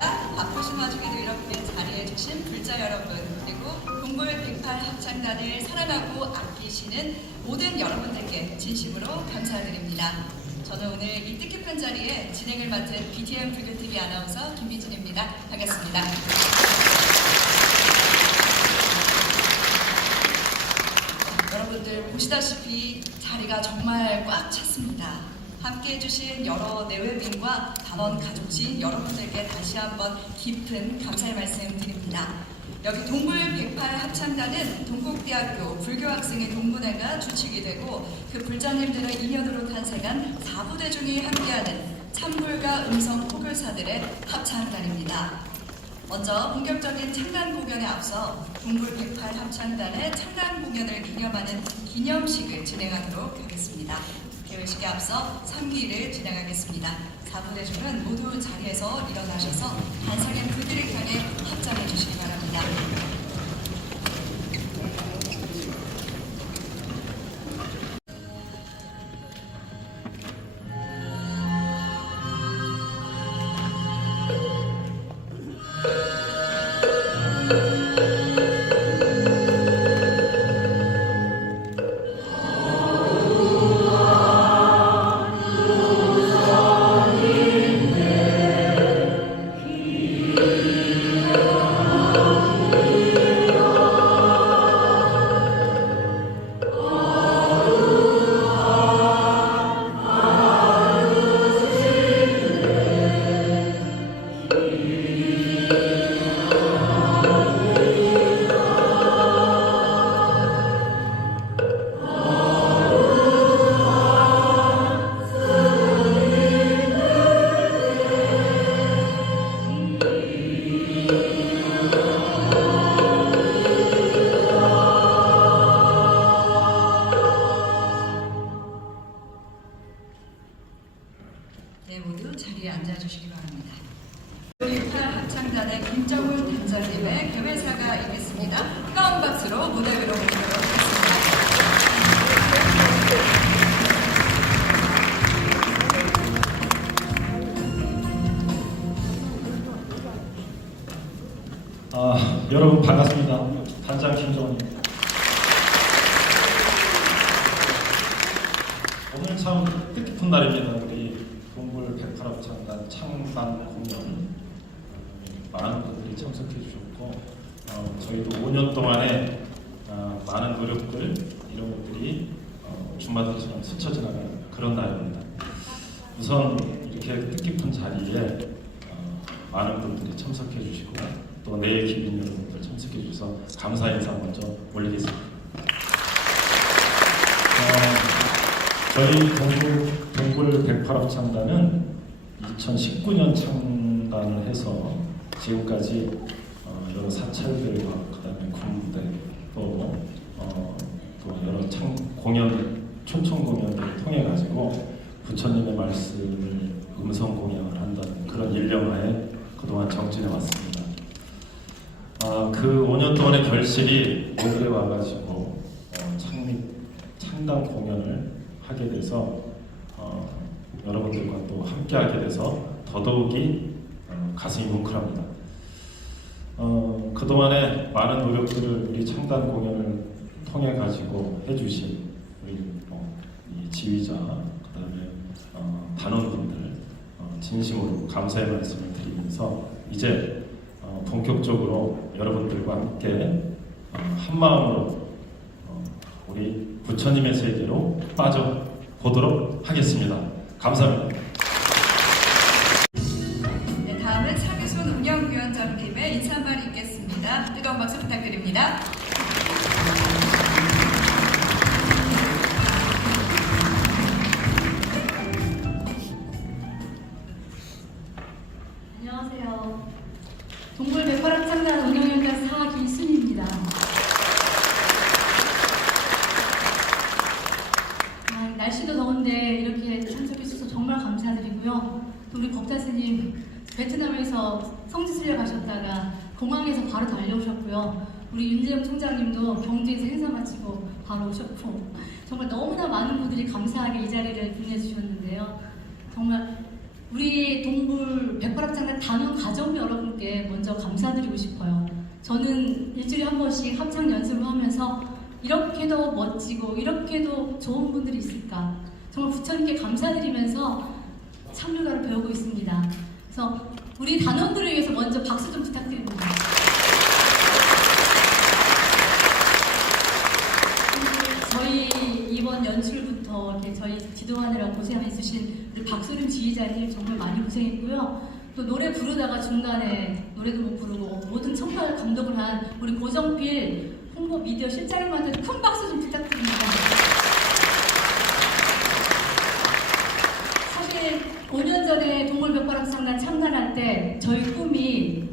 바쁘신 와중에도 이렇게 자리해 주신 불자 여러분 그리고 동굴 108 합창단을 사랑하고 아끼시는 모든 여러분들께 진심으로 감사드립니다. 저는 오늘 이 뜻깊은 자리에 진행을 맡은 BTM 불교TV 아나운서 김비진입니다. 반갑습니다. 여러분들 보시다시피 자리가 정말 꽉 찼습니다. 함께 해주신 여러 내외빈과 단원 가족진 여러분들께 다시 한번 깊은 감사의 말씀 드립니다. 여기 동굴 108 합창단은 동국대학교 불교학생의 동문회가 주축이 되고 그 불자님들의 인연으로 탄생한 사부대중이 함께하는 참불과 음성 포교사들의 합창단입니다. 먼저 본격적인 창단 공연에 앞서 동굴 108 합창단의 창단 공연을 기념하는 기념식을 진행하도록 하겠습니다. 개회식에 앞서 3기를 진행하겠습니다. 4분의 중은 모두 자리에서 일어나셔서 단상의 불들을 향해 합장해 주시기 바랍니다. 네, 모두 자리에 앉아주시기 바랍니다. 108 합창단의 김정훈 단장님의 개회사가 있겠습니다. 뜨거운 박수로 무대 위로 모시도록 하겠습니다. 아, 여러분 반갑습니다. 단장 김정원입니다. 오늘 참 뜻깊은 날입니다. 우리 동굴 백팔합 창단 공연 많은 분들이 참석해 주셨고 어, 저희도 5년 동안에 어, 많은 노력들 이런 것들이 어, 주마등처럼 스쳐 지나가는 그런 날입니다. 우선 이렇게 뜻깊은 자리에 어, 많은 분들이 참석해 주시고 또 내일 기빈 여러분들 참석해 주셔서 감사 인사 먼저 올리겠습니다. 어, 저희 동굴, 동굴 108합 창단은 2019년 창단을 해서 지금까지 어, 여러 사찰들과 그다음에 군부대 또, 어, 또 여러 창, 공연 초청 공연들을 통해 가지고 부처님의 말씀을 음성 공양을 한다는 그런 일념하에 그동안 정진해 왔습니다. 아, 그 5년 동안의 결실이 오늘에 와가지고 어, 창립 창단 공연을 하게 돼서 어, 여러분들과 또 함께하게 돼서 더더욱이 어, 가슴이 뭉클합니다. 어, 그동안에 많은 노력들을 우리 창단 공연을 통해 가지고 해주신 우리 어, 이 지휘자 그 다음에 어, 단원분들 어, 진심으로 감사의 말씀을 드리면서 이제 어, 본격적으로 여러분들과 함께 어, 한 마음으로 어, 우리 부처님의 세계로 빠져 보도록 하겠습니다. 감사합니다. 오셨고 정말 너무나 많은 분들이 감사하게 이 자리를 빛내주셨는데요. 정말 우리 동굴 백발합창단 단원 가족 여러분께 먼저 감사드리고 싶어요. 저는 일주일에 한 번씩 합창 연습을 하면서 이렇게도 멋지고 이렇게도 좋은 분들이 있을까 정말 부처님께 감사드리면서 창조가를 배우고 있습니다. 그래서 우리 단원들을 위해서 먼저 박수 좀 부탁드립니다. 저희 이번 연출부터 이렇게 저희 지도하느라 고생해주신 우리 박소림 지휘자님 정말 많이 고생했고요. 또 노래 부르다가 중간에 노래도 못 부르고 모든 청발 감독을 한 우리 고정필 홍보 미디어 실장님한테 큰 박수 좀 부탁드립니다. 사실 5년 전에 동물벽발합창단 참관할 때 저희 꿈이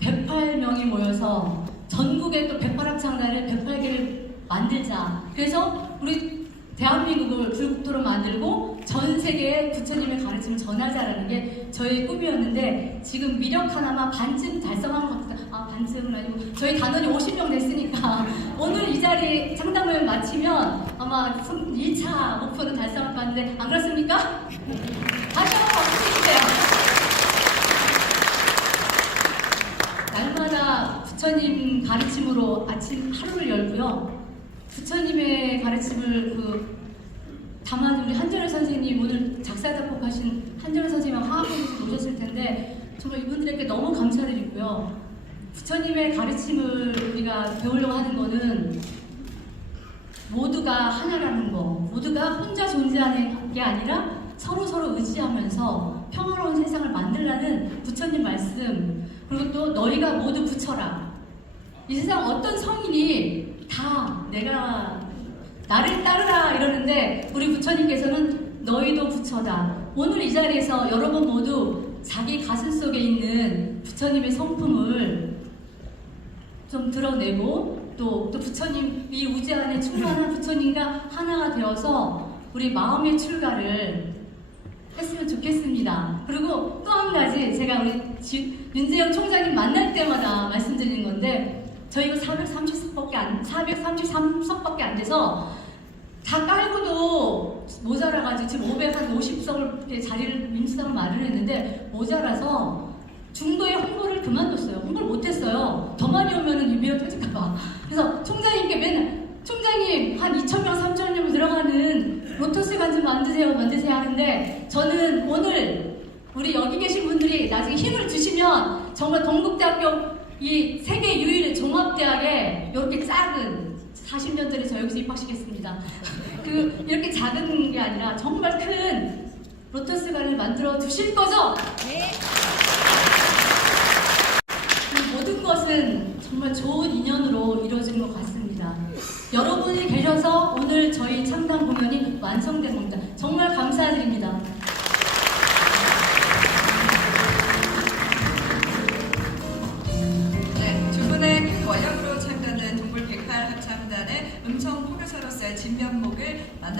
108명이 모여서 전국에 또 백발합창단을 108개를 만들자. 그래서 우리 대한민국을 불국토로 만들고 전 세계에 부처님의 가르침을 전하자라는 게 저희 꿈이었는데 지금 미력 하나만 반쯤 달성한 것 같다. 아 반쯤은 아니고 저희 단원이 50명 됐으니까 오늘 이 자리 상담을 마치면 아마 1차 목표는 달성할 것 같은데 안 그렇습니까? 다시 한번 박수 주세요. 날마다 부처님 가르침으로 아침 하루를 열고요. 부처님의 가르침을 그 다만 우리 한전일 선생님 오늘 작사 작곡하신 한전일 선생님과 화합해서 오셨을 텐데 정말 이분들에게 너무 감사드리고요. 부처님의 가르침을 우리가 배우려고 하는 거는 모두가 하나라는 거, 모두가 혼자 존재하는 게 아니라 서로 서로 의지하면서 평화로운 세상을 만들라는 부처님 말씀, 그리고 또 너희가 모두 부처라. 이 세상 어떤 성인이 다 내가 나를 따르라 이러는데 우리 부처님께서는 너희도 부처다. 오늘 이 자리에서 여러분 모두 자기 가슴 속에 있는 부처님의 성품을 좀 드러내고 또, 또 부처님 이 우주 안에 충만한 부처님과 하나가 되어서 우리 마음의 출가를 했으면 좋겠습니다. 그리고 또 한 가지 제가 우리 지- 윤재영 총장님 만날 때마다 말씀드리는 건데 저희가 430석밖에 안 433석밖에 안 돼서 다 깔고도 모자라가지고 지금 550석을 이렇게 자리를 민주당을 마련했는데 모자라서 중도에 홍보를 그만뒀어요. 홍보를 못했어요. 더 많이 오면은 유비어 터질까봐. 그래서 총장님께 맨날 총장님 한 2,000명, 3,000명 들어가는 로터스 관좀 만드세요, 만드세요 하는데 저는 오늘 우리 여기 계신 분들이 나중에 힘을 주시면 정말 동국대학교 이 세계 유일 종합대학에 이렇게 작은 40년 전에 저 여기서 입학시켰습니다. 그 이렇게 작은 게 아니라 정말 큰 로터스관을 만들어 주실 거죠? 그 모든 것은 정말 좋은 인연으로 이루어진 것 같습니다. 여러분이 계셔서 오늘 저희 창단 공연이 완성된 겁니다. 정말 감사드립니다.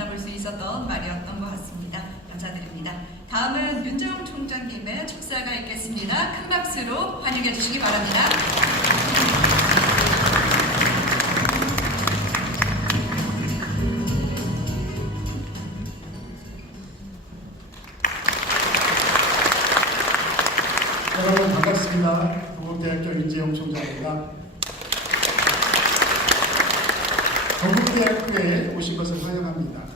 만나볼 수 있었던 말이었던 것 같습니다. 감사드립니다. 다음은 윤재용 총장님의 축사가 있겠습니다. 큰 박수로 환영해 주시기 바랍니다. 여러분 반갑습니다. 동국대학교 윤재영 총장입니다. 동국대학교에 오신 것을 환영합니다.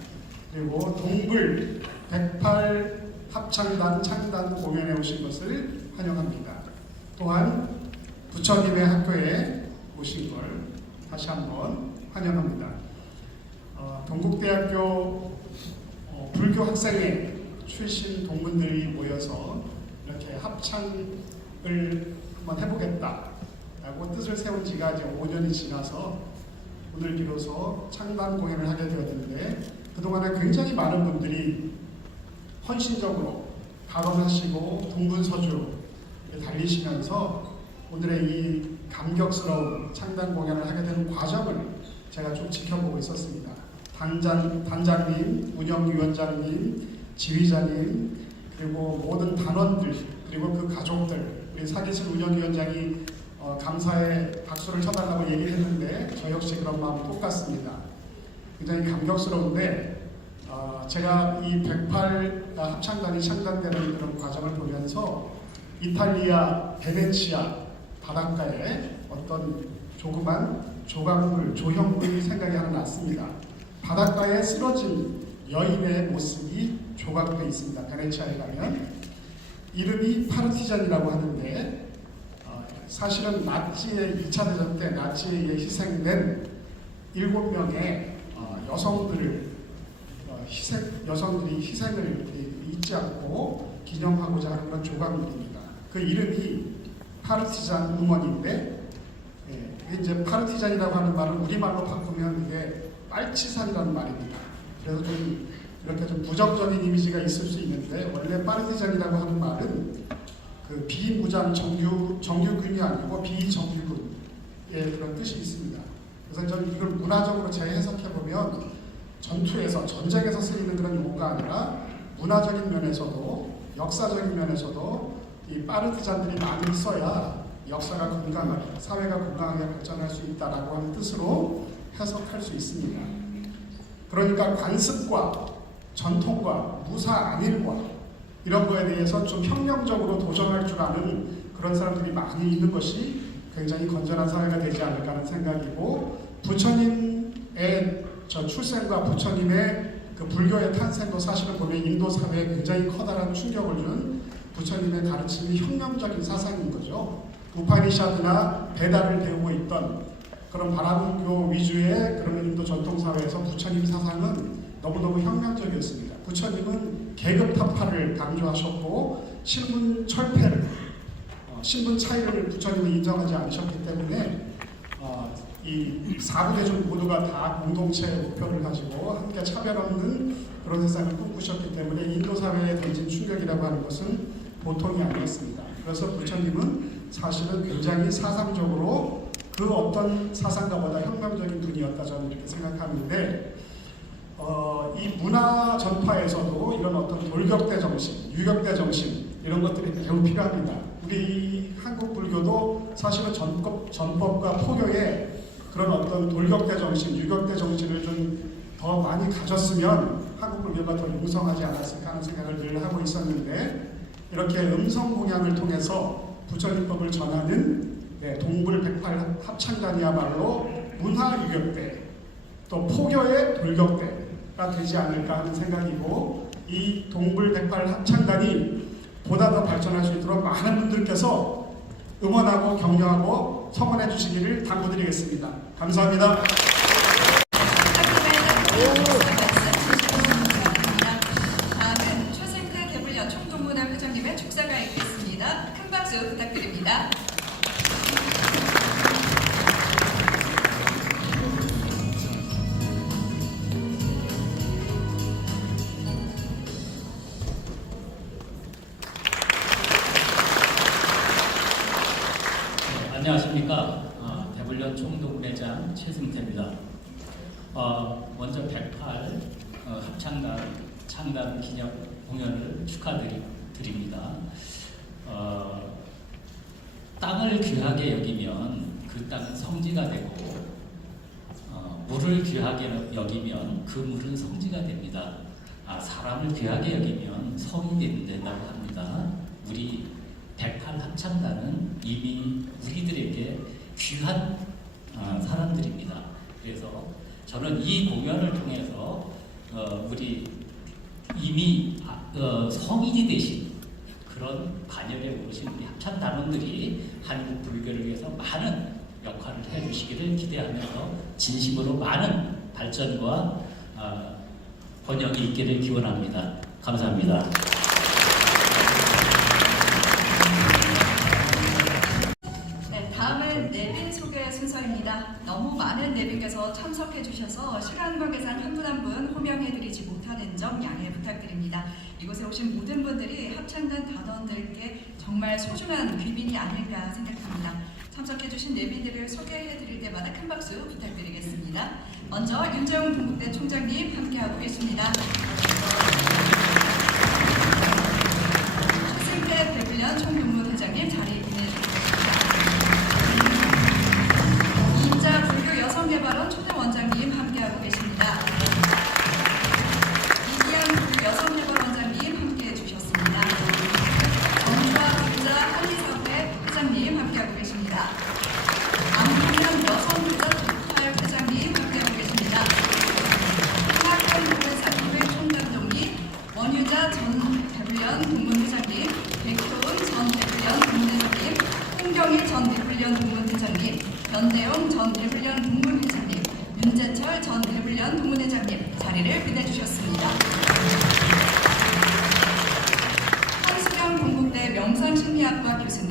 그리고 동굴 108 합창단 창단 공연에 오신 것을 환영합니다. 또한 부처님의 학교에 오신 걸 다시 한번 환영합니다. 어, 동국대학교 어, 불교 학생회 출신 동문들이 모여서 이렇게 합창을 한번 해보겠다라고 뜻을 세운 지가 이제 5년이 지나서 오늘 비로소 창단 공연을 하게 되었는데 그동안에 굉장히 많은 분들이 헌신적으로 발언하시고 동분서주 달리시면서 오늘의 이 감격스러운 창단 공연을 하게 되는 과정을 제가 좀 지켜보고 있었습니다. 단장, 단장님, 운영위원장님, 지휘자님, 그리고 모든 단원들, 그리고 그 가족들, 우리 사기실 운영위원장이 어, 감사의 박수를 쳐달라고 얘기를 했는데 저 역시 그런 마음 똑같습니다. 굉장히 감격스러운데 어, 제가 이 108 합창단이 창단되는 그런 과정을 보면서 이탈리아 베네치아 바닷가에 어떤 조그만 조각물, 조형물이 생각이 하나 났습니다. 바닷가에 쓰러진 여인의 모습이 조각되어 있습니다. 베네치아에 가면 이름이 파르티잔이라고 하는데 어, 사실은 나치의 2차 대전 때 나치에 희생된 일곱 명의 어, 여성들을 어, 희생 여성들이 희생을 잊지 않고 기념하고자 하는 그런 조각물입니다. 그 이름이 파르티잔 응원인데 예, 이제 파르티잔이라고 하는 말은 우리말로 바꾸면 이게 빨치산이라는 말입니다. 그래서 좀 이렇게 좀 부정적인 이미지가 있을 수 있는데 원래 파르티잔이라고 하는 말은 그 비무장 정규 정규군이 아니고 비정규군의 그런 뜻이 있습니다. 그래서 저는 이걸 문화적으로 재해석해 보면 전투에서 전쟁에서 쓰이는 그런 용어가 아니라 문화적인 면에서도 역사적인 면에서도 이 파르티잔들이 많이 있어야 역사가 건강하게 사회가 건강하게 발전할 수 있다라고 하는 뜻으로 해석할 수 있습니다. 그러니까 관습과 전통과 무사 안일과 이런 거에 대해서 좀 혁명적으로 도전할 줄 아는 그런 사람들이 많이 있는 것이 굉장히 건전한 사회가 되지 않을까 하는 생각이고 부처님의 저 출생과 부처님의 그 불교의 탄생도 사실은 보면 인도 사회에 굉장히 커다란 충격을 준 부처님의 가르침이 혁명적인 사상인 거죠. 우파니샤드나 베다를 배우고 있던 그런 바라불교 위주의 그런 인도 전통 사회에서 부처님 사상은 너무너무 혁명적이었습니다. 부처님은 계급 타파를 강조하셨고 신분 철폐를 어, 신분 차이를 부처님은 인정하지 않으셨기 때문에 어, 이 사부대중 모두가 다 공동체의 목표를 가지고 함께 차별 없는 그런 세상을 꿈꾸셨기 때문에 인도 사회에 던진 충격이라고 하는 것은 보통이 아니었습니다. 그래서 부처님은 사실은 굉장히 사상적으로 그 어떤 사상가보다 혁명적인 분이었다 저는 이렇게 생각하는데 어, 이 문화 전파에서도 이런 어떤 돌격대 정신, 유격대 정신 이런 것들이 매우 필요합니다. 우리 한국 불교도 사실은 전법, 전법과 포교에 그런 어떤 돌격대 정신, 유격대 정신을 좀 더 많이 가졌으면 한국 불교가 더 융성하지 않았을까 하는 생각을 늘 하고 있었는데 이렇게 음성 공양을 통해서 부처님법을 전하는 네, 동불 108 합창단이야말로 문화 유격대 또 포교의 돌격대가 되지 않을까 하는 생각이고 이 동불 108 합창단이 보다 더 발전할 수 있도록 많은 분들께서 응원하고 격려하고 성원해 주시기를 당부드리겠습니다. 감사합니다. 안녕하십니까. 어, 대불련 총동회장 최승태입니다. 어, 먼저 108 어, 합창단 창단 기념 공연을 축하드립니다. 어, 땅을 귀하게 여기면 그 땅은 성지가 되고 어, 물을 귀하게 여기면 그 물은 성지가 됩니다. 아, 사람을 귀하게 여기면 성이 된다고 합니다. 우리 108 합창단은 이미 귀한 어, 사람들입니다. 그래서 저는 이 공연을 통해서 어, 우리 이미 아- 어, 성인이 되신 그런 반열에 오르신 우리 합창단원들이 한국 불교를 위해서 많은 역할을 해주시기를 기대하면서 진심으로 많은 발전과 어, 번영이 있기를 기원합니다. 감사합니다. 순서입니다. 너무 많은 내빈께서 참석해 주셔서 시간 관계상 한 분 한 분 호명해 드리지 못하는 점 양해 부탁드립니다. 이곳에 오신 모든 분들이 합창단 단원들께 정말 소중한 귀빈이 아닐까 생각합니다. 참석해 주신 내빈들을 소개해 드릴 때마다 큰 박수 부탁드리겠습니다. 먼저 윤재웅 동국대 총장님 함께하고 계십니다. 최승태 대불련 총동문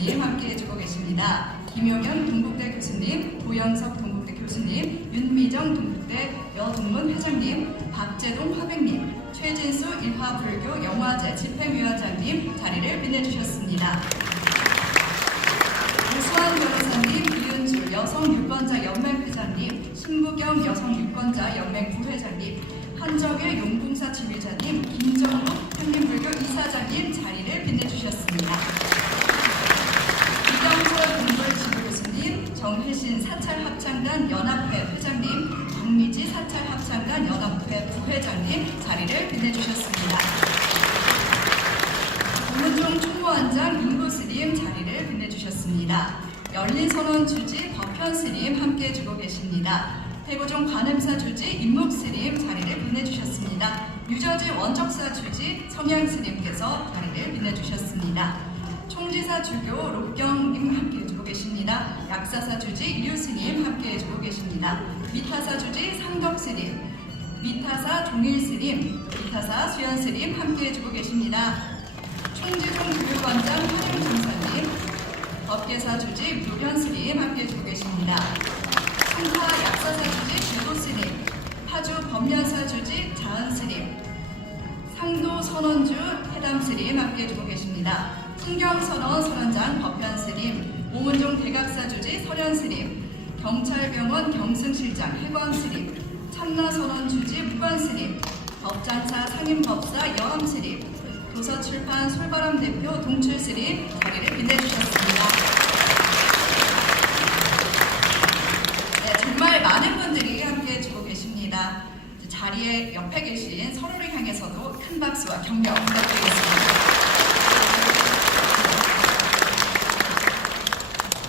교수님 함께 해주고 계십니다. 김용현 동국대 교수님, 도영석 동국대 교수님, 윤미정 동국대 여동문 회장님, 박재동 화백님, 최진수 일화불교 영화제 집행위원장님 자리를 빛내주셨습니다. 오수환 변호사님, 이은주 여성유권자 연맹 회장님, 신부경 여성유권자 연맹 부회장님, 한정일 용궁사 지휘자님, 김정국 한림불교 이사장님 자리를 빛내주셨습니다. 열린선언 주지 법현 스님 함께 해주고 계십니다. 대구종 관음사 주지 임묵스님 자리를 빛내주셨습니다. 유저지 원적사 주지 성향스님께서 자리를 빛내주셨습니다. 총지사 주교 록경님 함께 해주고 계십니다. 약사사 주지 이류 스님 함께 해주고 계십니다. 미타사 주지 상덕 스님, 미타사 종일 스님, 미타사 수연스님 함께 해주고 계십니다. 총지종 교육원장 화림종사 님, 법계사 주지 묘변스님 함께해주고 계십니다. 성파 약사사 주지 제도스님, 파주 법련사 주지 자은스님, 상도 선원주 해담스님 함께해주고 계십니다. 풍경선원 선원장 법현스님, 오문종 대각사 주지 설현스님, 경찰병원 경승실장 해광스님, 참나선원 주지 무관스님, 법장사 상임법사 여함스님, 도서출판 솔바람 대표 동출스님 자리를 빛내주셨습니다. 정말 많은 분들이 함께해 주고 계십니다. 자리에 옆에 계신 서로를 향해서도 큰 박수와 격려 부탁드리겠습니다.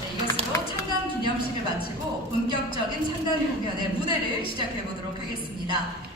네, 이것으로 창단 기념식을 마치고 본격적인 창단 공연의 무대를 시작해 보도록 하겠습니다.